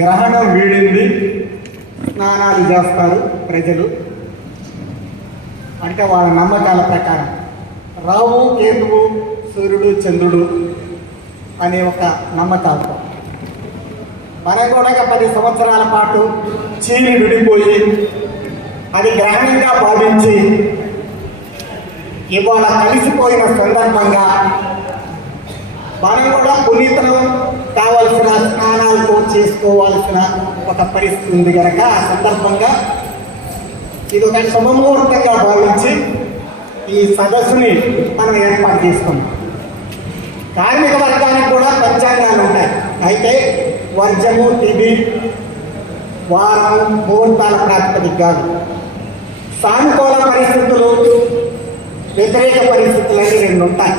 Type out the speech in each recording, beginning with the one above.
గ్రహణం వీడింది. స్నానాలు చేస్తారు ప్రజలు. అంటే వాళ్ళ నమ్మకాల ప్రకారం. రావు కేతువు సూర్యుడు చంద్రుడు అనే ఒక నమ్మకాలతో. మనం కూడా పది సంవత్సరాల పాటు చీలి విడిపోయి అది గ్రహణంగా భావించి ఇవాళ కలిసిపోయిన సందర్భంగా మనం కూడా పునీతనం కావలసిన స్నానాలతో చేసుకోవాల్సిన ఒక పరిస్థితి ఉంది కనుక ఆ సందర్భంగా ఇది ఒక శుభముహూర్తంగా భావించి ఈ సదస్సుని మనం ఏర్పాటు చేసుకున్నాం కార్మిక వర్గానికి కూడా పంచాంగాలు ఉంటాయి. అయితే వర్జము తిథి వారం ముహూర్తాల ప్రాతిపదిక కాదు. సానుకూల పరిస్థితులు వ్యతిరేక పరిస్థితులు అని రెండు ఉంటాయి.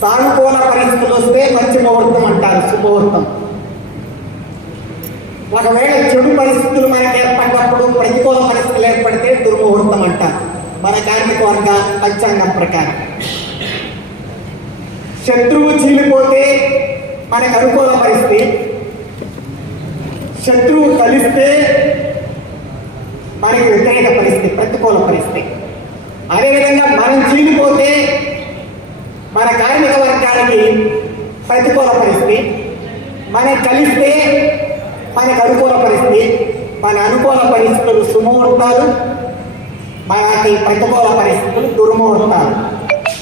సానుకూల పరిస్థితులు వస్తే మంచి ముహూర్తం అంటారు శుభముహూర్తం. ఒకవేళ చెడు పరిస్థితులు మనకు ఏర్పడినప్పుడు ప్రతికూల పరిస్థితులు ఏర్పడితే దుర్ముహూర్తం అంటారు. మన కార్మిక వర్గ పంచాంగం ప్రకారం. శత్రువు చీలిపోతే మనకు అనుకూల పరిస్థితి. శత్రువు కలిస్తే మనకి వ్యతిరేక పరిస్థితి ప్రతికూల పరిస్థితి. అదేవిధంగా మనం చీలిపోతే మన కార్మిక వర్గానికి ప్రతికూల పరిస్థితి మనం కలిస్తే మనకు అనుకూల పరిస్థితి మన అనుకూల పరిస్థితులు సుముహూర్తాలు మనకి ప్రతికూల పరిస్థితులు దుర్ముహూర్తాలు.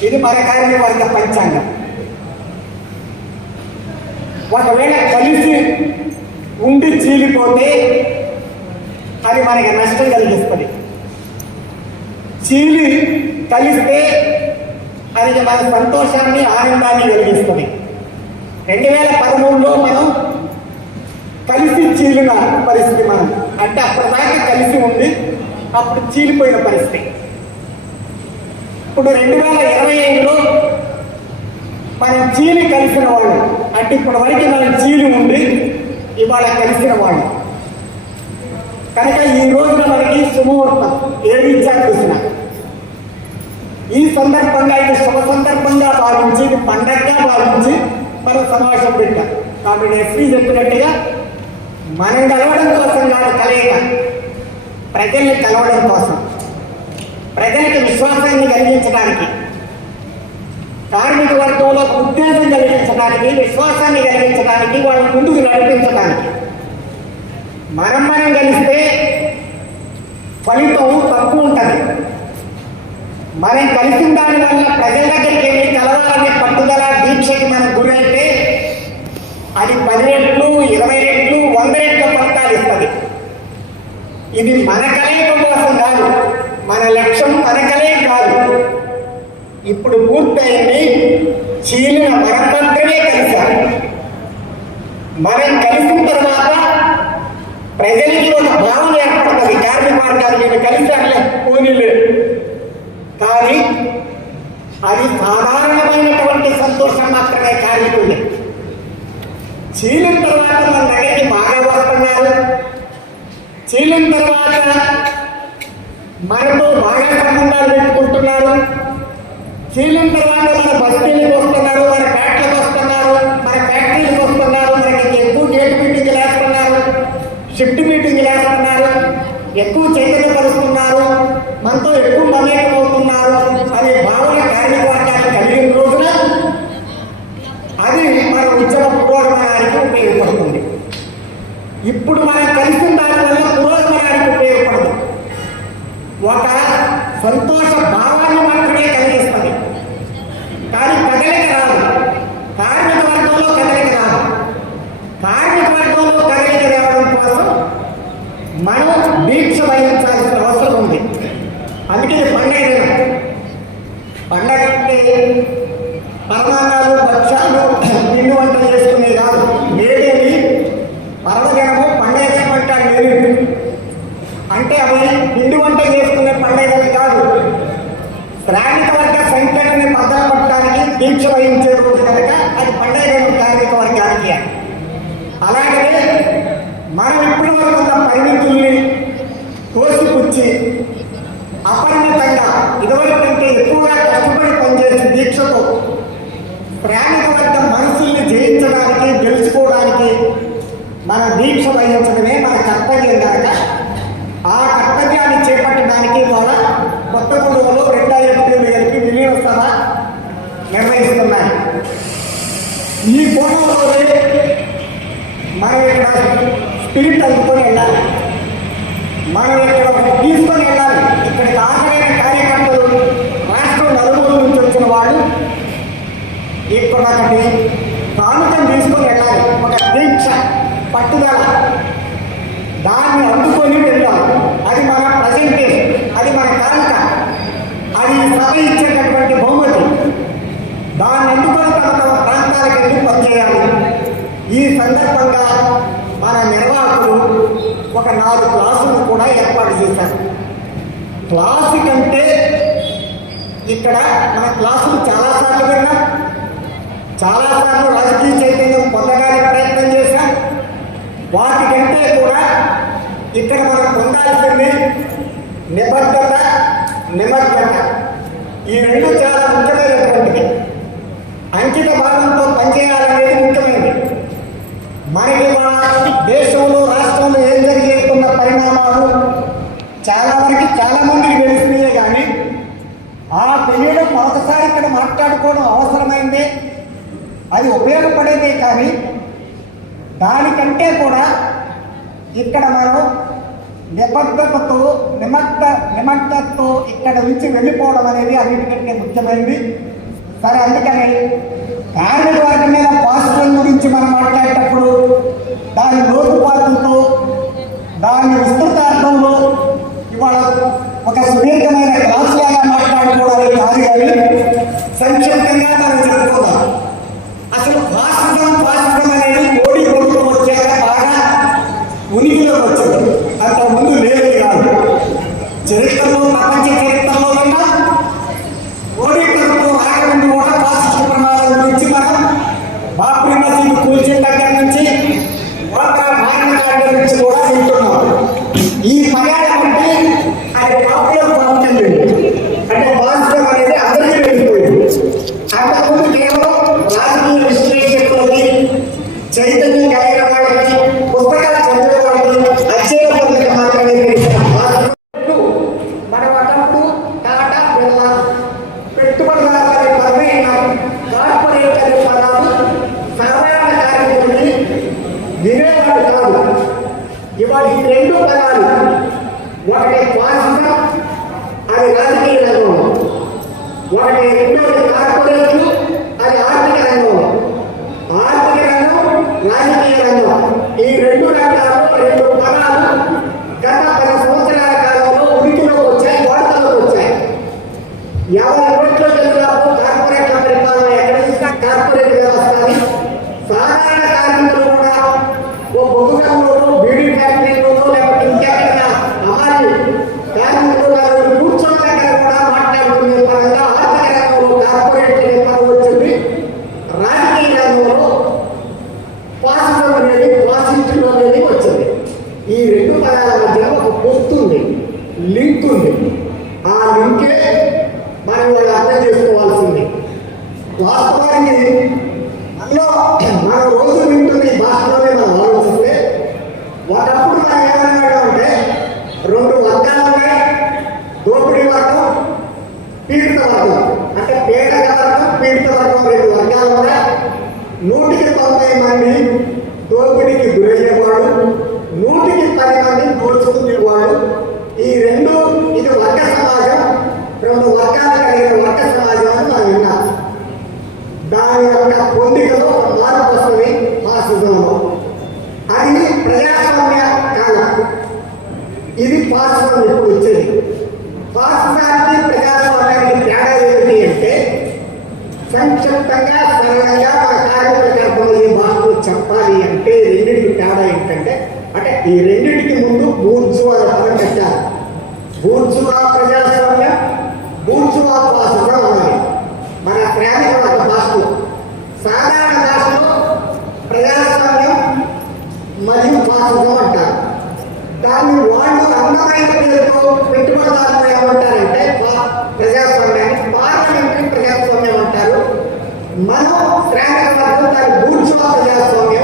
ఇది మన కార్మిక వర్గ పంచాంగం. ఒకవేళ కలిసి ఉండి చీలిపోతే అది మనకి నష్టం కలిగిస్తుంది. చీలి కలిస్తే అది మన సంతోషాన్ని ఆనందాన్ని కలిగిస్తుంది. రెండు వేల పదమూడులో మనం కలిసి చీలిన పరిస్థితి మనం అంటే అప్పటిదాకా కలిసి ఉంది అప్పుడు చీలిపోయిన పరిస్థితి. ఇప్పుడు రెండు వేల ఇరవై ఐదులో మనం చీలి కలిసిన వాళ్ళు అంటే ఇప్పటి వరకు మనం చీలి ఉండి ఇవాళ కలిసిన వాళ్ళు. కనుక ఈ రోజున మనకి శుభముహూర్తం ఏది ఇచ్చా సందర్భంగా ఇది శుభ సందర్భంగా భావించి ఇది పండగగా భావించి మనం సమావేశం పెట్టాం. కాబట్టి ఎస్పీ చెప్పినట్టుగా మనం కలవడం కోసం కాదు కలయిక. ప్రజల్ని కలవడం కోసం. ప్రజలకు విశ్వాసాన్ని కలిగించడానికి కార్మిక వర్గంలో ఉత్తేజం కలిగించడానికి విశ్వాసాన్ని కలిగించడానికి వాళ్ళని ముందుకు నడిపించడానికి. మనం మనం కలిస్తే ఫలితం తక్కువ ఉంటుంది. మనం కలిసిన దాని వల్ల ప్రజల దగ్గరికి వెళ్ళి కలవాలనే పట్టుదల దీక్షకి మనం గురైతే అది పది రెట్లు ఇరవై రెట్లు వంద రెట్ల ఫలితాలు ఇస్తుంది. ఇది మన కలయిక కోసం కాదు మన లక్ష్యం మన కలయిక కాదు. ఇప్పుడు పూర్తయింది చీలిన మనందరినీ కలిసాం మనం కలిసిన తర్వాత ప్రజలకి ఒక భావన ఏర్పడుతుంది. కార్మిక వర్గాలు నేను కలిశానులే పోనీలే. కానీ అది సాధారణమైనటువంటి సంతోషం మాత్రమే కార్మికులు చీలిన తర్వాత మన దగ్గరికి బాగా వస్తున్నారు. చీలిన తర్వాత మనతో బాగా సంబంధాలు పెట్టుకుంటున్నారు. చీలిన తర్వాత మన బస్తీలకు వస్తున్నారు మన ఫ్యాక్టరీకి వస్తున్నారు మన ఫ్యాక్టరీలకు వస్తున్నారు మనకి ఎక్కువ గేట్ మీటింగ్ వేస్తున్నారు షిఫ్ట్ మీటింగ్ వేస్తున్నారు. ఎక్కువ చైతన్యపరుస్తున్నారు మనతో ఎక్కువ మమేకం అవుతున్నారు అనే భావన కార్మిక వర్గాన్ని కలిగిన రోజున అది మన ఉద్యమ పురోగమనానికి ఉపయోగపడుతుంది ఇప్పుడు మనం కలిసిన దాని వల్ల పురోగమనానికి ఉపయోగపడదు ఒక సంతోష భావాన్ని మాత్రమే కలిగిస్తుంది కానీ కదలిక రాదు కార్మిక వర్గంలో కదలిక రాదు కార్మిక వర్గంలో కదలిక రావడం కోసం మనం దీక్ష వహించాల్సిన అవసరం ఉంది అందుకే ఇది పండగ దినం పండగ అంటే పరమాణాలు భక్ష్యాలు పిండి వంటలు చేసుకునే కాదు వేడేది పర్వదినము పండగ చేయమంటాడు లేదు అంటే అవి పిండి వంట చేసుకునే పండుగలు కాదు శ్రామిక వర్గ సంఖ్యని భద్ర పట్టడానికి దీక్ష వహించే రోజు కనుక అది పండగ కార్మిక వర్గానికి అలాగే మనం ఇప్పుడు వరకు పరిమితుల్ని తోసిపుచ్చి అపరిమితంగా ఇదివరకు కంటే ఎక్కువగా కష్టపడి పనిచేసే దీక్షతో ప్రాణిక వర్గ మనుషుల్ని జయించడానికి గెలుచుకోవడానికి మన దీక్ష వహించడమే మన కర్తవ్యం కనుక ఆ కర్తవ్యాన్ని చేపట్టడానికి కూడా కొత్త కుటుంబంలో రెండు ఎంపీలు కలిపి విలీన సభ నిర్వహిస్తున్నాయి. ఈ కోణంలోనే మనం ఇక్కడ స్పిరిట్ అందుకొని వెళ్ళాలి. మనం ఇక్కడ ఒకటి తీసుకొని వెళ్ళాలి. ఇక్కడ ఆఖరైన కార్యకర్తలు రాష్ట్రం నలుగురు నుంచి వచ్చిన వాళ్ళు ఇక్కడ ఒకటి ప్రాముఖ్యం తీసుకొని వెళ్ళాలి. ఒక దీక్ష పట్టుదల. దాన్ని అందుకొని వెళ్దాం అది మన ప్రజెంటేషన్ అది మన కానుక. అది సభ ఇచ్చేటటువంటి బహుమతి దాన్ని అందుకొని తమ తమ ప్రాంతాలకు వెళ్ళి పనిచేయాలి ఈ సందర్భంగా మన నిర్వాహకులు ఒక నాలుగు క్లాసులు కూడా ఏర్పాటు చేశారు. క్లాసు కంటే ఇక్కడ మన క్లాసులు చాలాసార్లు విన్నాం చాలాసార్లు రాజకీయ చైతన్యం పొందడానికి ప్రయత్నం చేశాం. వాటికంటే కూడా ఇక్కడ మనం పొందాల్సింది నిబద్ధత నిమగ్నత. ఈ రెండు చాలా ముఖ్యమైనటువంటివి. అంకిత భావంతో పనిచేయాలనేది ముఖ్యమైనది. మనకి మన దేశంలో రాష్ట్రంలో ఏం పరిణామాలు చాలా వరకు చాలా మందికి కానీ ఆ తెలియడం మరొకసారి ఇక్కడ మాట్లాడుకోవడం అవసరమైందే. అది ఉపయోగపడేదే కానీ దానికంటే కూడా ఇక్కడ మనం నిబద్ధతతో నిమగ్న నిమగ్ధతో ఇక్కడ నుంచి వెళ్ళిపోవడం అనేది అన్నిటికంటే ముఖ్యమైనది. సరే అందుకని కార్మిక వర్గం మీద పాజిటివ్ గురించి మనం మాట్లాడేటప్పుడు దాని లోతుపాతులతో దాని విస్తృత అర్థంలో ఇవాళ ఒక సుదీర్ఘమైన క్లాస్ లాగా మాట్లాడుకోవడానికి కాదు కానీ సంక్షిప్తంగా మనం చెప్పుకుందాం. అసలు ఫాసిజం ఫాసిజం అనేది మోడీ కొడుకు వచ్చాక బాగా ఉనికిలోకి వచ్చింది. అంత ముందు లేదు కాదు. చరిత్రలో ప్రపంచ చరిత్ర కన్నా మోడీ ప్రభుత్వం రాకముందు కూడా ఫాసిస్ట్ ప్రమాదాల గురించి మనం బాబ్రీ మసీదు కూల్చిన దగ్గర నుంచి ఓట్రా మారిన దగ్గర నుంచి కూడా వింటున్నాం ఈ పర్యాయం అంటే అది పాపులర్ ప్రాంతం అంటే ఫాసిజం అనేది అందరికీ వెళ్ళిపోయింది అంతకుముందు కేవలం రాజకీయ విశ్లేషకులకి చైతన్యం కలిగిన వాళ్ళకి పుస్తకాలు చదివే వాళ్ళకి అధ్యయన పొందక మాత్రమే తెలిసిన ఫాసిజం మనం అన్నప్పుడు టాటా బిర్లా పెట్టుబడిదారుల అనే పదమే కార్పొరేట్ అనే పదాలు సాధారణ కార్మికుడిని వినేవాడు కాదు ఇవాళ ఈ రెండు పదాలు ఒకటి ఫాసిజం అది రాజకీయ రంగం ఒకటి రెండోది కార్పొరేట్లు అది ఆర్థిక రంగం ఆర్థిక రంగం రాజకీయ రంగం ఈ రెండు రంగాలు రెండు పదాలు గత పది సంవత్సరాల కాలంలో ఉనికిలోకి వచ్చాయి వార్తల్లోకి వచ్చాయి ఎవరి నోట్లో తెలుగులాపు కార్పొరేట్ పరిపాలన ఎక్కడ చూసినా కార్పొరేట్ వ్యవస్థ అని సాధారణ కార్మికులు కూడా ఓ బొగ్గుగంలోనూ బీడీ ఫ్యాక్టరీలోనూ లేకపోతే ఇంకెక్కడైనా అమ్మాయి కార్మికులు గారు కూర్చొని దగ్గర కూడా మాట్లాడుకునే పరంగా ఆర్థిక రంగంలో కార్పొరేట్ పదం వచ్చింది రాజకీయ రంగంలో పాసిజం అనేది పాసిటివ్ అనేది వచ్చింది ఈ రెండు పదాల మధ్య ఒక పొత్తు ఉంది లింక్ ఉంది ఆ లింకే మనం వాళ్ళు అర్థం చేసుకోవాల్సింది వాస్తవానికి అందులో మనం రోజు వింటున్న ఈ భాషలోనే మనం ఆలోచిస్తే ఒకప్పుడు మనం ఏమన్నాడు అంటే రెండు వర్గాలు ఉన్నాయి దోపిడీ వర్గం పీడిత వర్గం అంటే పేదక వర్గం పీడిత వర్గం రెండు వర్గాలు ఉన్నాయి నూటికి తొంభై మంది దోపిడీకి గురయ్యేవాడు నూటికి పది మంది దోచుకునేవాడు ఈ రెండు ఇది వర్గ సమాజం రెండు వర్గాలు కలిగిన వర్గ సమాజం అని మనం విన్నాం దాని యొక్క పొందికలో ఒక మార్పు వస్తుంది ఫాసిజంలో అది ప్రజాస్వామ్య కాలం ఇది ఫాసిజం ఇప్పుడు వచ్చేది ఫాసిజానికి ప్రజాస్వామ్యానికి తేడా ఏమిటి అంటే ఖచ్చితంగా సరళంగా మన కార్యకర్తలు ఈ భాషలో చెప్పాలి అంటే రెండింటికి తేడా ఏంటంటే అంటే ఈ రెండింటికి ముందు బూర్జువా పదం పెట్టాలి బూర్జువా ప్రజాస్వామ్యం బూర్జువా కూడా ఉన్నాయి. మన శ్రామిక వర్గ భాషలో సాధారణ భాషలో ప్రజాస్వామ్యం మరియు ఫాసిజం అంటారు దాన్ని వాళ్ళు అందమైన పేరుతో పెట్టుబడిదారులు ఏమంటారంటే పా- ప్రజాస్వామ్యాన్ని పార్లమెంటరీ ప్రజాస్వామ్యం అంటారు మనం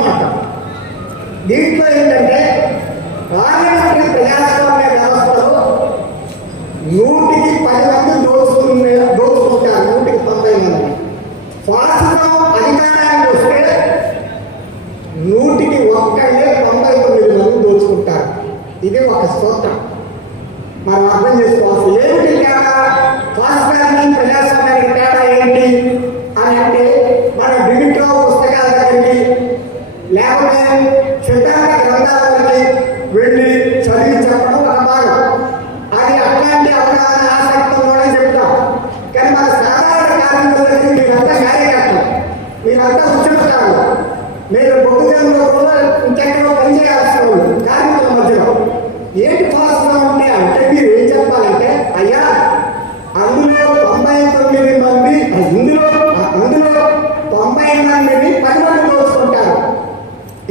మందిని పది మంది దోచుకుంటారు.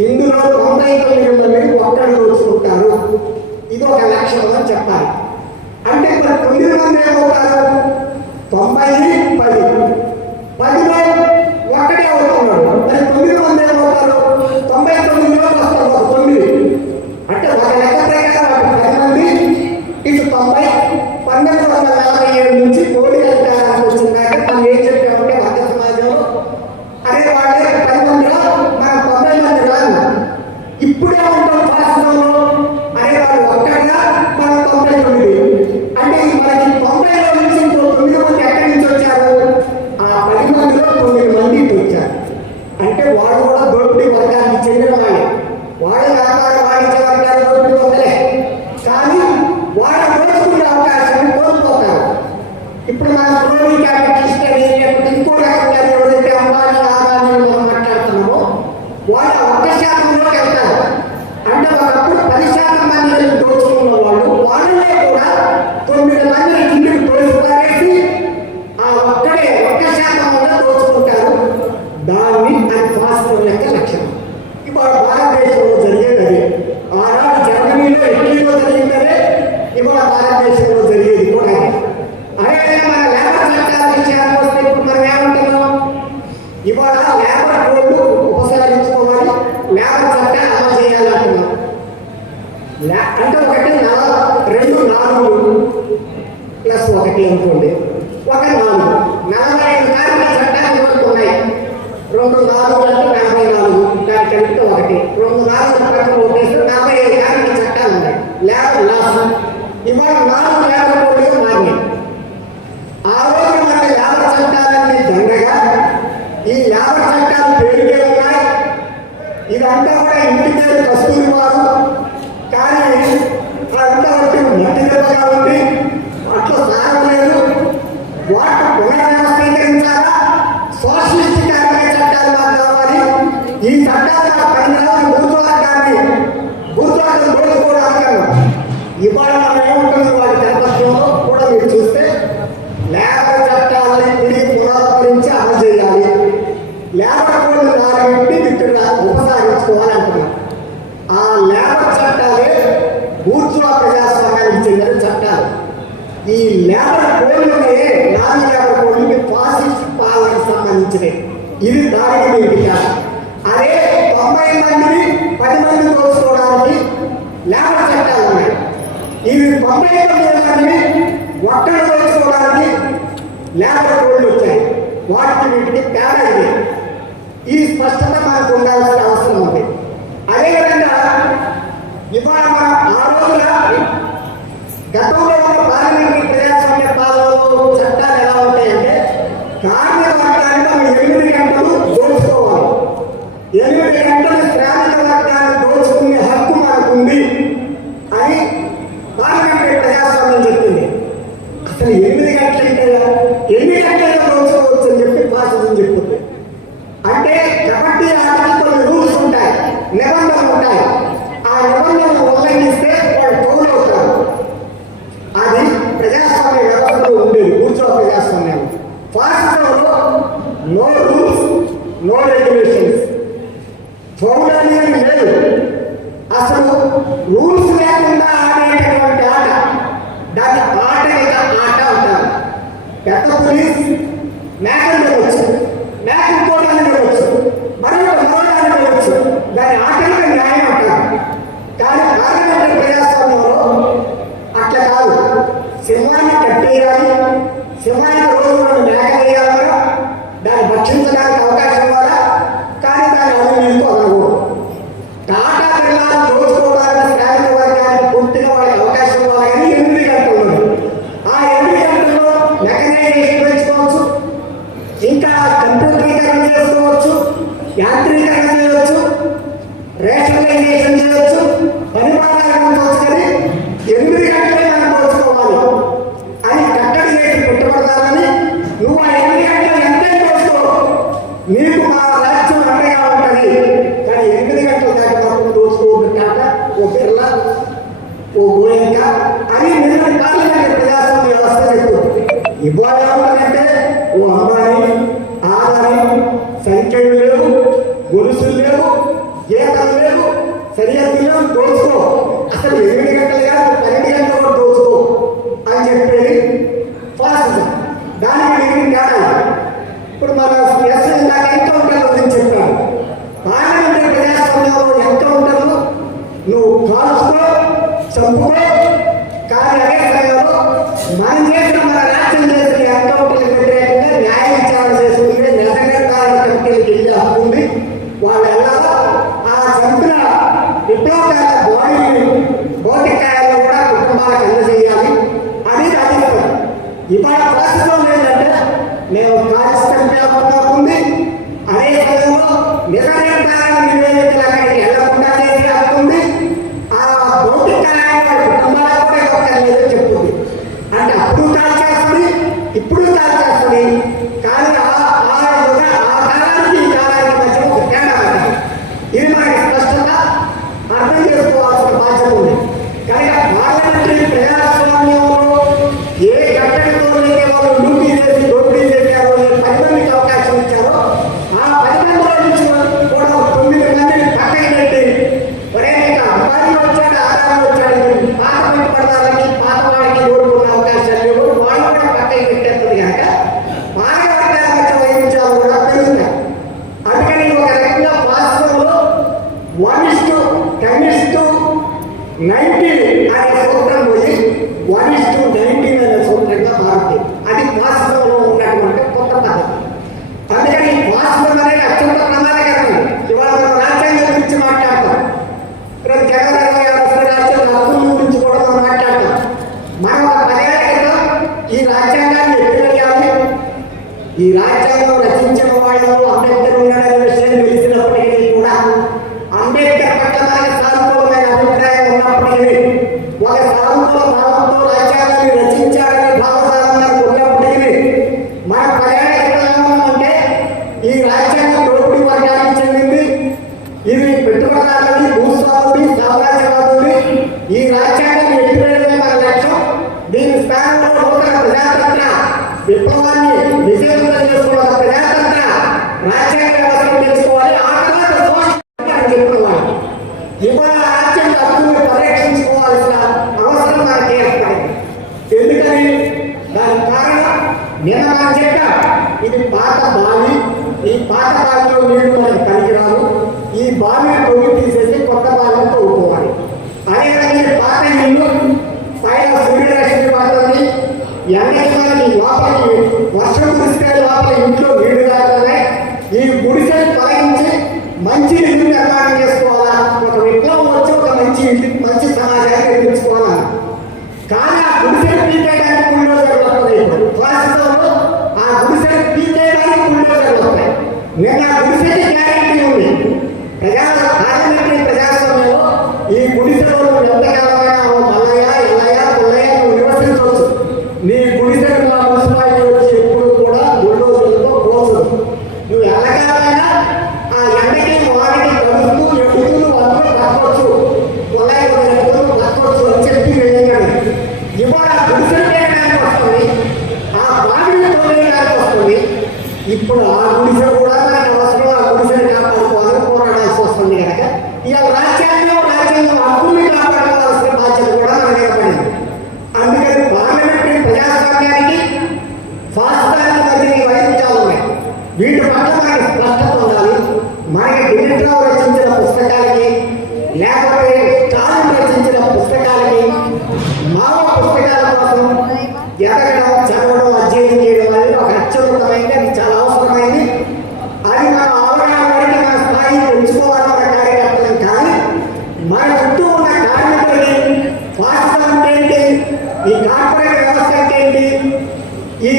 ఇందులో తొంభై తొమ్మిది మంది ఒక్కడు దోచుకుంటారు. ఇది ఒక లక్షణం అని చెప్పాలి. అంటే ఇక్కడ తొమ్మిది మంది ఏమవుతారు? తొంభై పది. పది అంటే ఒకటి రెండు నాలుగు ప్లస్ ఒకటి అనుకోండి. ఒక నాలుగు. నలభై ఐదు చట్టాలు కోరుతున్నాయి రెండు నాలుగు అంటే నలభై నాలుగు. దాని కలిపితే ఒకటి. రెండు నాలుగు పక్కన నలభై ఐదు కార్మిక చట్టాలు ఉన్నాయి. లేదు లాస్ ఇవాళ నాలుగు లేబర్ కోడ్లు మారినాయి. ఆ రోజు మన లేబర్ చట్టాలన్నీ దండగా ఈ లేబర్ చట్టాలు పెరిగే ఉన్నాయి. ఇదంతా కూడా ఇంటికి కస్తూరిబా tarde గతంలో ఉన్న పార్లమెంట్ ప్రజాస్వామ్య పాలనలో చట్టాలు ఎలా ఉంటాయంటే కార్మిక వర్గాన్ని మనం ఎనిమిది గంటలు జోడుకోవాలి ఎనిమిది గంటలు పెద్ద పోలీస్ మేకలు వచ్చారు ఇప్పుడు ఈ కార్పొరేట్ వ్యవస్థ అంటే ఏంటి? ఈ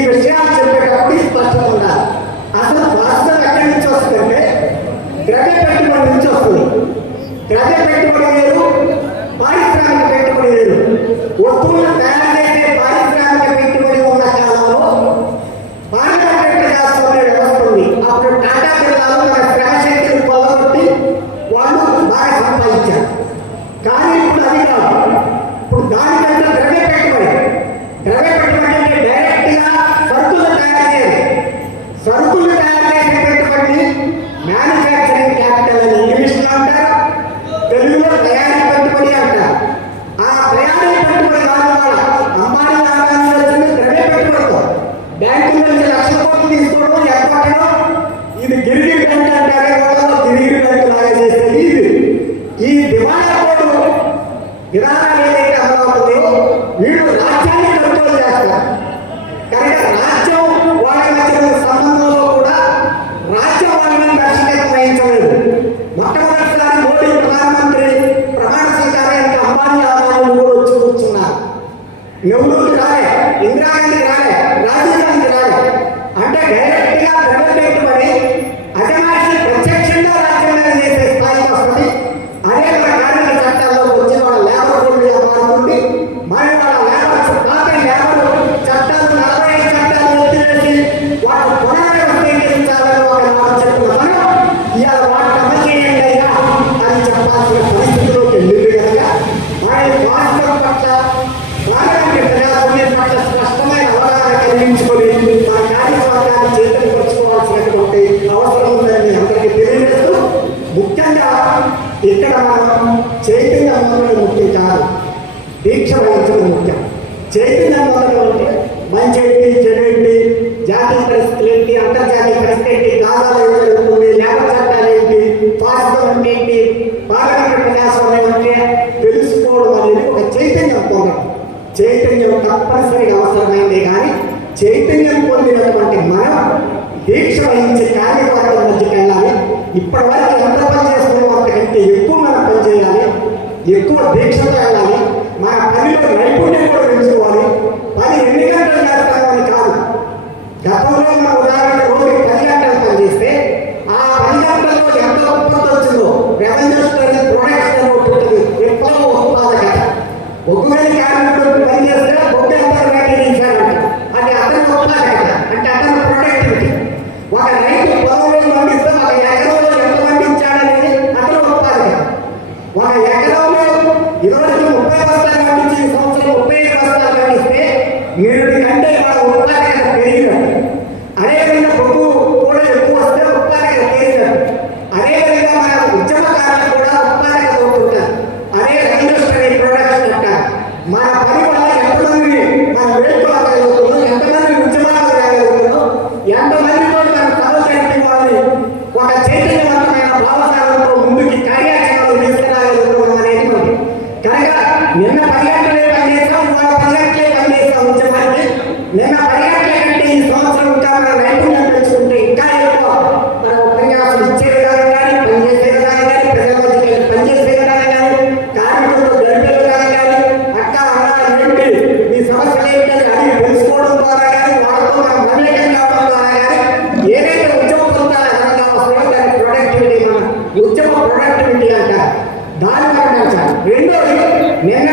నిర్వహించే కార్యకర్తల మధ్యకి వెళ్ళాలి. ఇప్పటి వరకు ఎంత పని చేసుకున్న వాళ్ళకంటే ఎక్కువ మనం పనిచేయాలి ఎక్కువ దీక్షతో వెళ్ళాలి. అంటారు దాని వరకు అంటారు రెండోది నిన్న